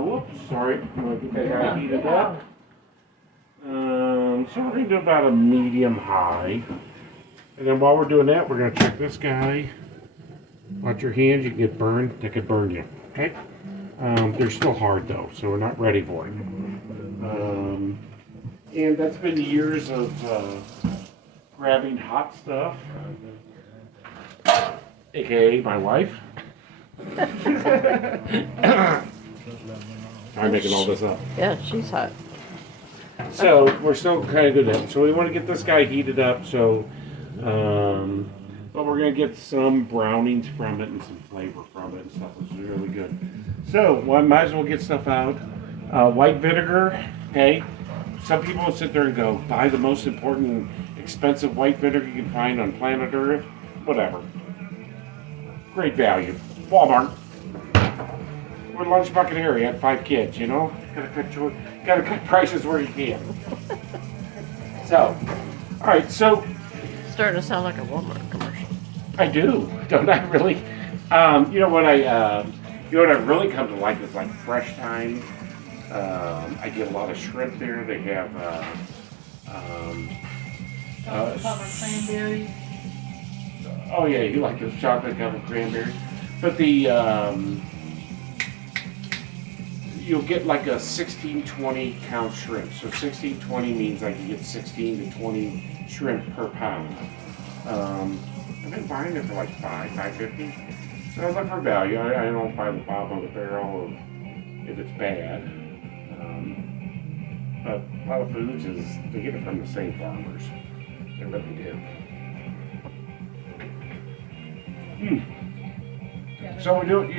Whoops, sorry. I'm gonna get that guy heated up. So we're gonna do about a medium high. And then while we're doing that, we're gonna check this guy. Watch your hands, you can get burned. That could burn you, okay? They're still hard though, so we're not ready for it. And that's been years of grabbing hot stuff, aka my wife. I'm making all this up. Yeah, she's hot. So we're still kind of good at it. So we want to get this guy heated up. So, but we're gonna get some brownings from it and some flavor from it and stuff, which is really good. So well, I might as well get stuff out. White vinegar. Okay. Some people will sit there and go, buy the most important, expensive white vinegar you can find on planet Earth. Whatever. Great value. Walmart. We're lunch bucket area. I had 5 kids, you know? Gotta cut prices where you can. So, alright, so. Starting to sound like a Walmart commercial. I do, don't I really? You know what I really come to like is like Fresh Time. I get a lot of shrimp there. They have cranberry. oh yeah, you like those chocolate covered cranberries. But the you'll get like a 16-20 count shrimp. So 16-20 means I can get 16 to 20 shrimp per pound. I've been buying it for like $5.50. So I look for value. I don't buy the bottom of the barrel if it's bad. But a lot of foods is they get it from the same farmers. They really do. So we do.